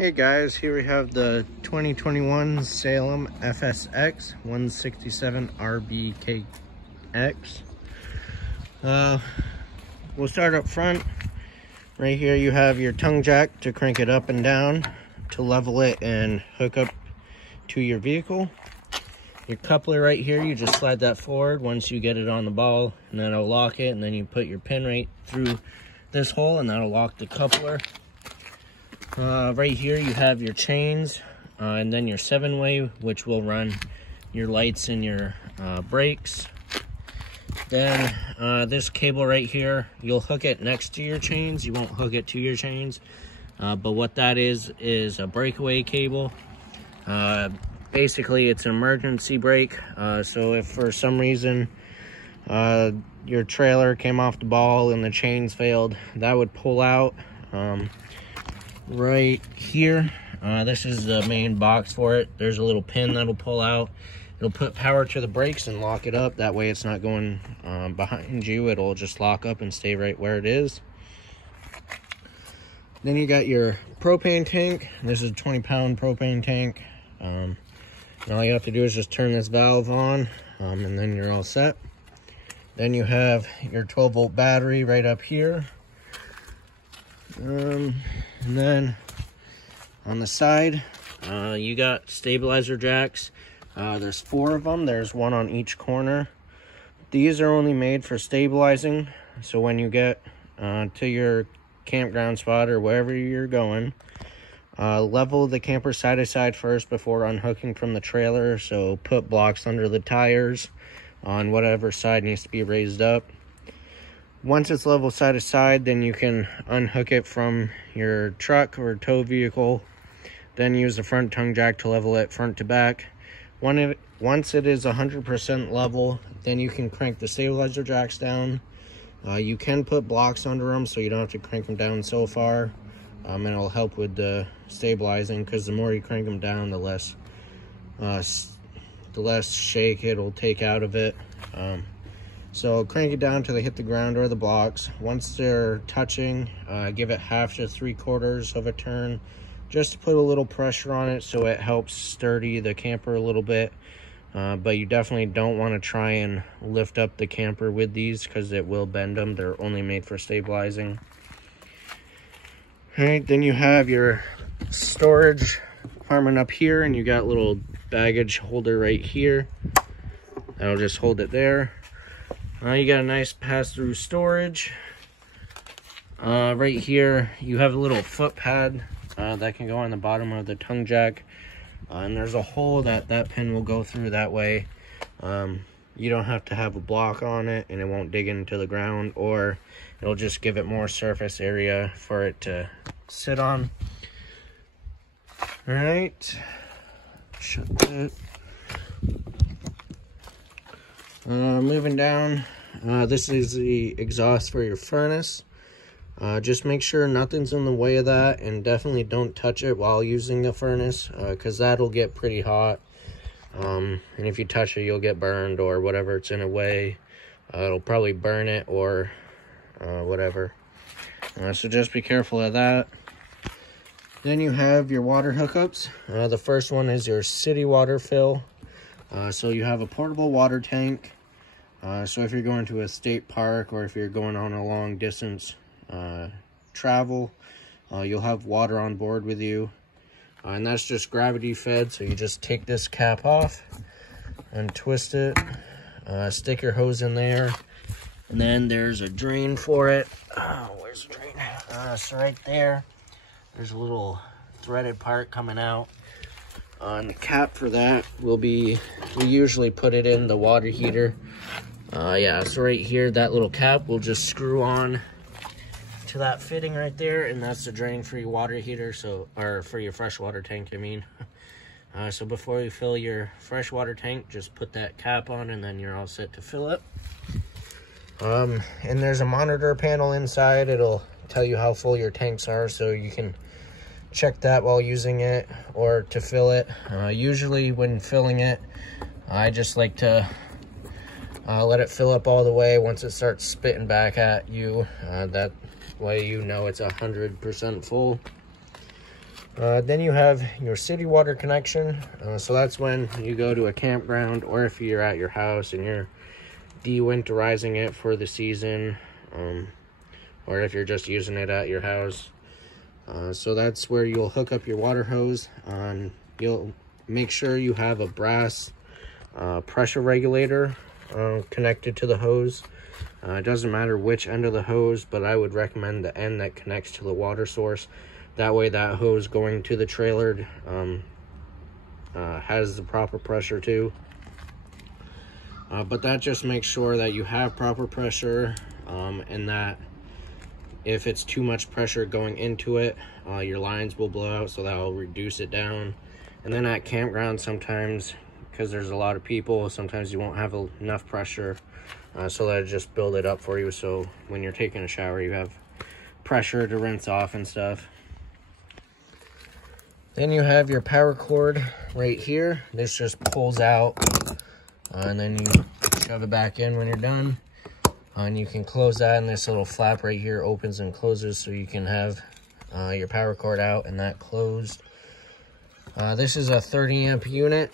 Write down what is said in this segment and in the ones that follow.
Hey guys, here we have the 2021 Salem FSX 167 RBKX. We'll start up front. Right here you have your tongue jack to crank it up and down, to level it and hook up to your vehicle. Your coupler right here, you just slide that forward once you get it on the ball, and then it'll lock it, and then you put your pin right through this hole and that'll lock the coupler. Right here you have your chains, and then your 7-way, which will run your lights and your brakes. Then this cable right here, you'll hook it next to your chains. You won't hook it to your chains, but what that is a breakaway cable. Basically it's an emergency brake, so if for some reason your trailer came off the ball and the chains failed, that would pull out. Right here, this is the main box for it. There's a little pin that'll pull out. It'll put power to the brakes and lock it up. That way it's not going behind you. It'll just lock up and stay right where it is. Then you got your propane tank. This is a 20-pound propane tank. And all you have to do is just turn this valve on, and then you're all set. Then you have your 12-volt battery right up here. And then on the side, you got stabilizer jacks. There's 4 of them. There's one on each corner. These are only made for stabilizing, so when you get to your campground spot or wherever you're going, level the camper side to side first before unhooking from the trailer. So put blocks under the tires on whatever side needs to be raised up. Once it's level side to side, then you can unhook it from your truck or tow vehicle. Then use the front tongue jack to level it front to back. Once it is 100% level, then you can crank the stabilizer jacks down. You can put blocks under them so you don't have to crank them down so far. And it'll help with the stabilizing, because the more you crank them down, the less shake it'll take out of it. So crank it down till they hit the ground or the blocks. Once they're touching, give it 1/2 to 3/4 of a turn, just to put a little pressure on it so it helps sturdy the camper a little bit. But you definitely don't want to try and lift up the camper with these, because it will bend them. They're only made for stabilizing. All right, then you have your storage compartment up here, and you got a little baggage holder right here. That'll just hold it there. You got a nice pass-through storage. Right here, you have a little foot pad that can go on the bottom of the tongue jack. And there's a hole that pin will go through. That way you don't have to have a block on it, and it won't dig into the ground, or it'll just give it more surface area for it to sit on. All right, shut that. Moving down, this is the exhaust for your furnace. Just make sure nothing's in the way of that, and definitely don't touch it while using the furnace, because that'll get pretty hot. And if you touch it, you'll get burned, or whatever it's in a way. It'll probably burn it or whatever. So just be careful of that. Then you have your water hookups. The first one is your city water fill. So you have a portable water tank. So if you're going to a state park, or if you're going on a long distance travel, you'll have water on board with you. And that's just gravity fed. So you just take this cap off and twist it, stick your hose in there, and then there's a drain for it. Where's the drain? So right there, there's a little threaded part coming out. And the cap for that will be, we usually put it in the water heater. Yeah, so right here, that little cap will just screw on to that fitting right there, and that's the drain for your water heater, so, or for your freshwater tank, I mean. So before you fill your freshwater tank, just put that cap on, and then you're all set to fill it. And there's a monitor panel inside. It'll tell you how full your tanks are, so you can check that while using it, or to fill it. Usually when filling it, I just like to let it fill up all the way. Once it starts spitting back at you, that way you know it's 100% full. Then you have your city water connection. So that's when you go to a campground, or if you're at your house and you're de-winterizing it for the season, or if you're just using it at your house. So that's where you'll hook up your water hose. You'll make sure you have a brass pressure regulator connected to the hose. It doesn't matter which end of the hose, but I would recommend the end that connects to the water source. That way that hose going to the trailer has the proper pressure too. But that just makes sure that you have proper pressure, and that if it's too much pressure going into it, your lines will blow out, so that will reduce it down. And then at campgrounds, sometimes, because there's a lot of people, sometimes you won't have enough pressure, so that just build it up for you, so when you're taking a shower you have pressure to rinse off and stuff. Then you have your power cord right here. This just pulls out, and then you shove it back in when you're done. And you can close that, and this little flap right here opens and closes, so you can have your power cord out and that closed. This is a 30 amp unit,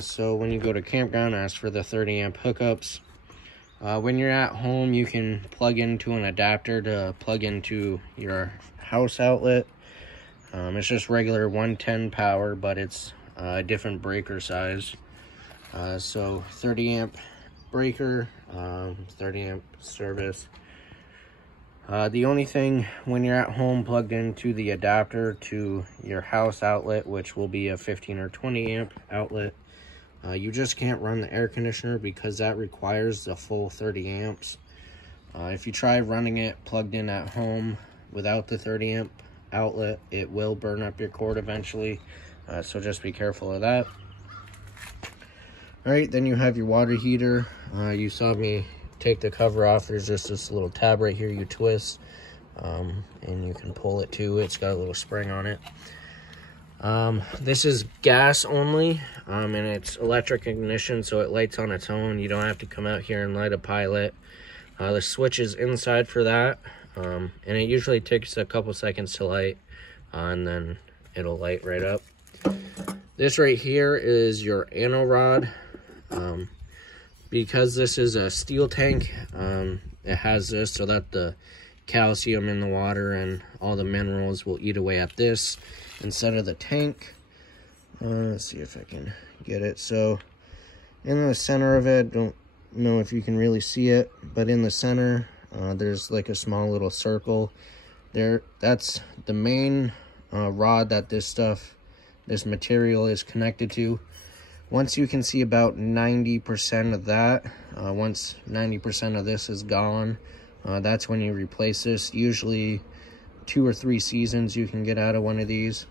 so when you go to campground, ask for the 30 amp hookups. When you're at home, you can plug into an adapter to plug into your house outlet. It's just regular 110 power, but it's a different breaker size. So 30 amp breaker, 30 amp service. The only thing when you're at home plugged into the adapter to your house outlet, which will be a 15 or 20 amp outlet, you just can't run the air conditioner because that requires the full 30 amps. If you try running it plugged in at home without the 30 amp outlet, it will burn up your cord eventually, so just be careful of that. Alright, then you have your water heater. You saw me take the cover off. There's just this little tab right here you twist, and you can pull it too. It's got a little spring on it. This is gas only, and it's electric ignition, so it lights on its own. You don't have to come out here and light a pilot. The switch is inside for that, and it usually takes a couple seconds to light, and then it'll light right up. This right here is your anno rod. Because this is a steel tank, it has this so that the calcium in the water and all the minerals will eat away at this instead of the tank. Let's see if I can get it. So in the center of it, don't know if you can really see it, but in the center there's like a small little circle there. That's the main rod that this material is connected to. Once you can see about 90% of that, once 90% of this is gone, that's when you replace this. Usually 2 or 3 seasons you can get out of one of these.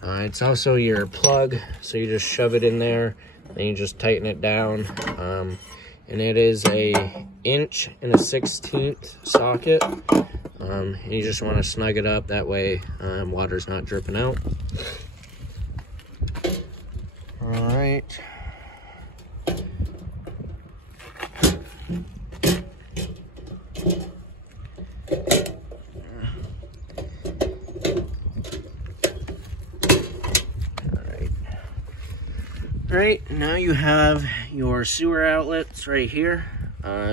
It's also your plug, so you just shove it in there, and you just tighten it down. And it is a 1 1/16 socket. And you just want to snug it up, that way water's not dripping out. All right. All right, now you have your sewer outlets right here.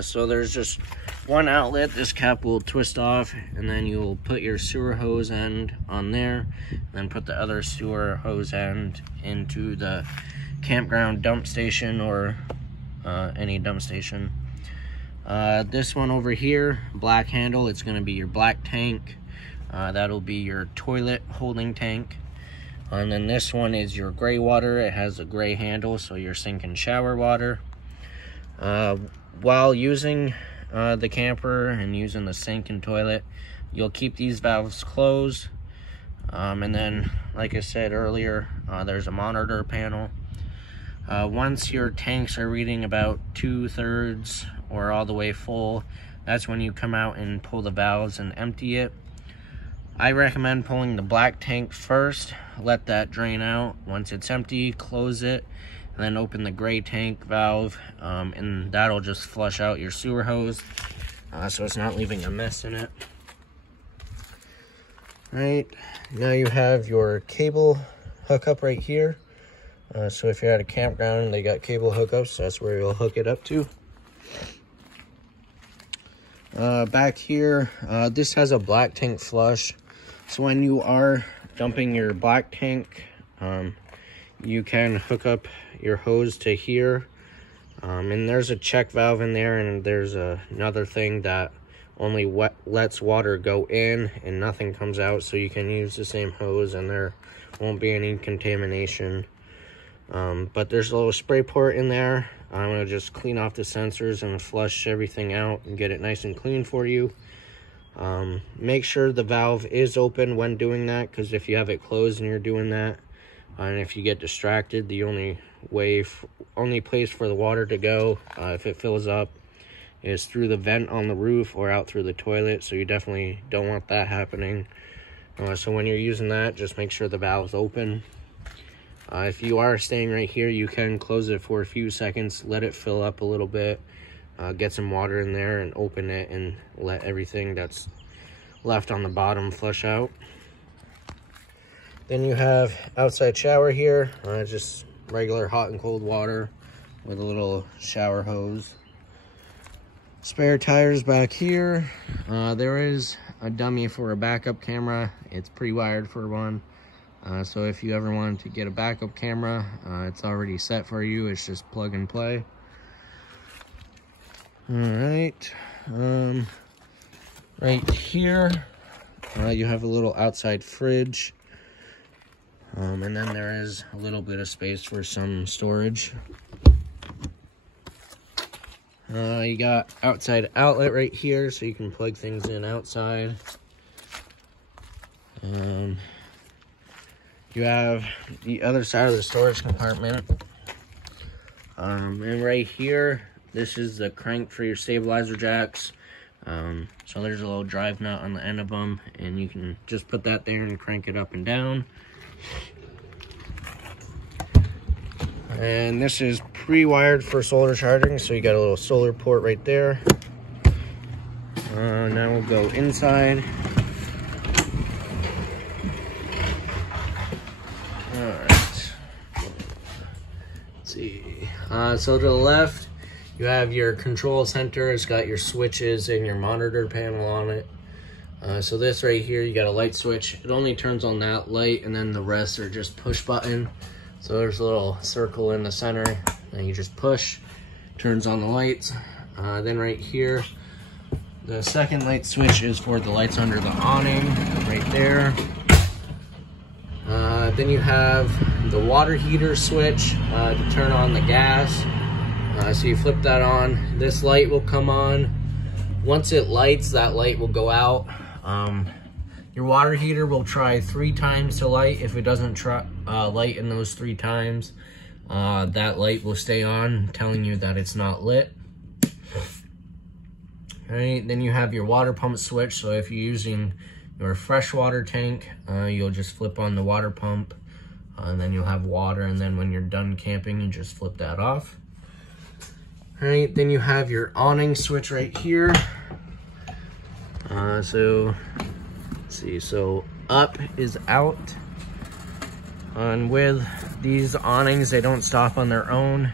So there's just one outlet. This cap will twist off, and then you'll put your sewer hose end on there, and then put the other sewer hose end into the campground dump station, or any dump station. This one over here, black handle, it's going to be your black tank. That'll be your toilet holding tank. And then this one is your gray water. It has a gray handle, so your sink and shower water. While using the camper and using the sink and toilet, you'll keep these valves closed. And then, like I said earlier, there's a monitor panel. Once your tanks are reading about 2/3 or all the way full, that's when you come out and pull the valves and empty it. I recommend pulling the black tank first, let that drain out. Once it's empty, close it, and then open the gray tank valve, and that'll just flush out your sewer hose, so it's not leaving a mess in it. Right, now you have your cable hookup right here. So if you're at a campground and they got cable hookups, that's where you'll hook it up to. Back here, this has a black tank flush. So when you are dumping your black tank, you can hook up your hose to here. And there's a check valve in there, and there's another thing that only lets water go in and nothing comes out, so you can use the same hose and there won't be any contamination. But there's a little spray port in there. I'm going to just clean off the sensors and flush everything out and get it nice and clean for you. Make sure the valve is open when doing that, because if you have it closed and you're doing that, and if you get distracted, the only place for the water to go if it fills up is through the vent on the roof or out through the toilet, so you definitely don't want that happening. So when you're using that, just make sure the valve's open. If you are staying right here, you can close it for a few seconds, let it fill up a little bit, get some water in there and open it and let everything that's left on the bottom flush out. Then you have outside shower here, just regular hot and cold water with a little shower hose. Spare tires back here. There is a dummy for a backup camera. It's pre-wired for one. So if you ever wanted to get a backup camera, it's already set for you. It's just plug and play. All right. Right here, you have a little outside fridge. And then there is a little bit of space for some storage. You got outside outlet right here, so you can plug things in outside. You have the other side of the storage compartment. And right here, this is the crank for your stabilizer jacks. So there's a little drive nut on the end of them, and you can just put that there and crank it up and down. And this is pre-wired for solar charging, so you got a little solar port right there. Now we'll go inside. Alright. Let's see. So to the left, you have your control center. It's got your switches and your monitor panel on it. So this right here, you got a light switch. It only turns on that light, and then the rest are just push button. So there's a little circle in the center, and you just push, turns on the lights. Then right here, the second light switch is for the lights under the awning, right there. Then you have the water heater switch to turn on the gas. So you flip that on, this light will come on. Once it lights, that light will go out. Your water heater will try 3 times to light. If it doesn't light in those 3 times, that light will stay on, telling you that it's not lit. All right, then you have your water pump switch. So if you're using your freshwater tank, you'll just flip on the water pump, and then you'll have water. And then when you're done camping, you just flip that off. All right, then you have your awning switch right here. So let's see, so up is out. And with these awnings, they don't stop on their own.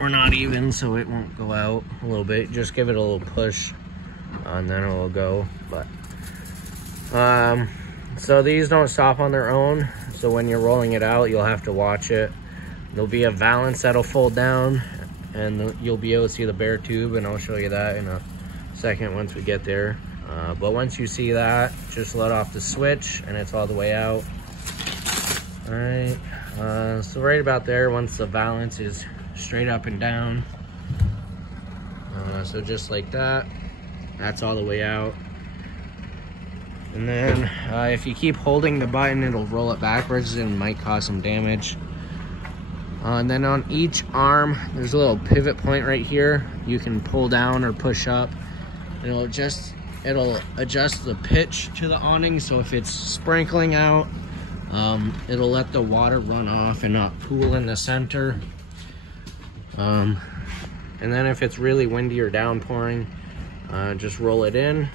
Or not even, so it won't go out a little bit. Just give it a little push, and then it will go. But so these don't stop on their own. So when you're rolling it out, you'll have to watch it. There'll be a valance that'll fold down, and you'll be able to see the bare tube, and I'll show you that in a second once we get there. But once you see that, just let off the switch, and it's all the way out. All right, so right about there, once the valance is straight up and down, so just like that, that's all the way out. And then if you keep holding the button, it'll roll it backwards and might cause some damage. And then on each arm, there's a little pivot point right here. You can pull down or push up. It'll adjust the pitch to the awning, so if it's sprinkling out, it'll let the water run off and not pool in the center. And then if it's really windy or downpouring, just roll it in.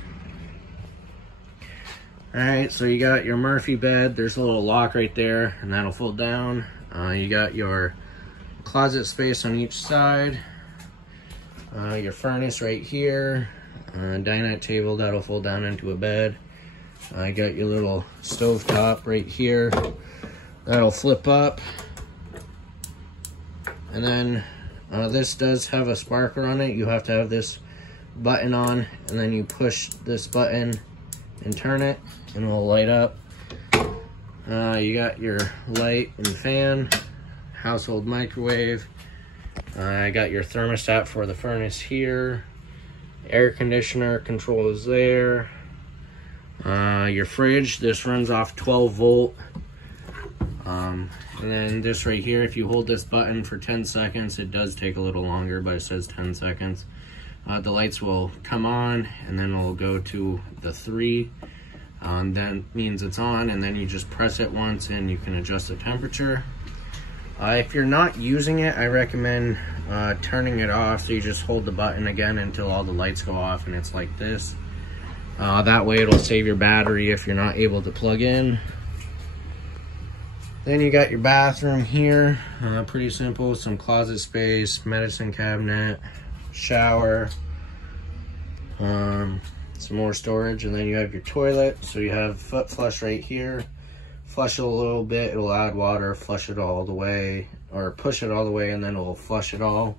Alright, so you got your Murphy bed. There's a little lock right there, and that'll fold down. You got your closet space on each side. Your furnace right here. Dinette table that'll fold down into a bed. I got your little stove top right here. That'll flip up. And then this does have a sparker on it. You have to have this button on, and then you push this button and turn it, and it will light up. You got your light and fan, household microwave. I got your thermostat for the furnace here. Air conditioner control is there. Your fridge, this runs off 12 volt. And then this right here, if you hold this button for 10 seconds, it does take a little longer, but it says 10 seconds. The lights will come on, and then it'll go to the 3. That means it's on, and then you just press it once and you can adjust the temperature. If you're not using it, I recommend turning it off, so you just hold the button again until all the lights go off and it's like this. That way it'll save your battery if you're not able to plug in. Then you got your bathroom here. Pretty simple, some closet space, medicine cabinet, shower, some more storage, and then you have your toilet. So you have foot flush right here. Flush it a little bit, it'll add water, flush it all the way, or push it all the way, and then it'll flush it all.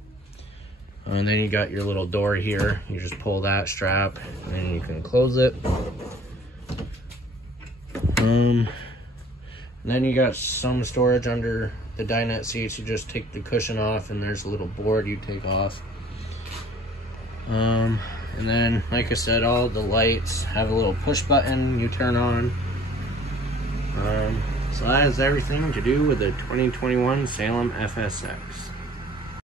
And then you got your little door here. You just pull that strap, and then you can close it. And then you got some storage under the dinette seats. You just take the cushion off, and there's a little board you take off. And then, like I said, all the lights have a little push button you turn on. So that is everything to do with the 2021 Salem FSX.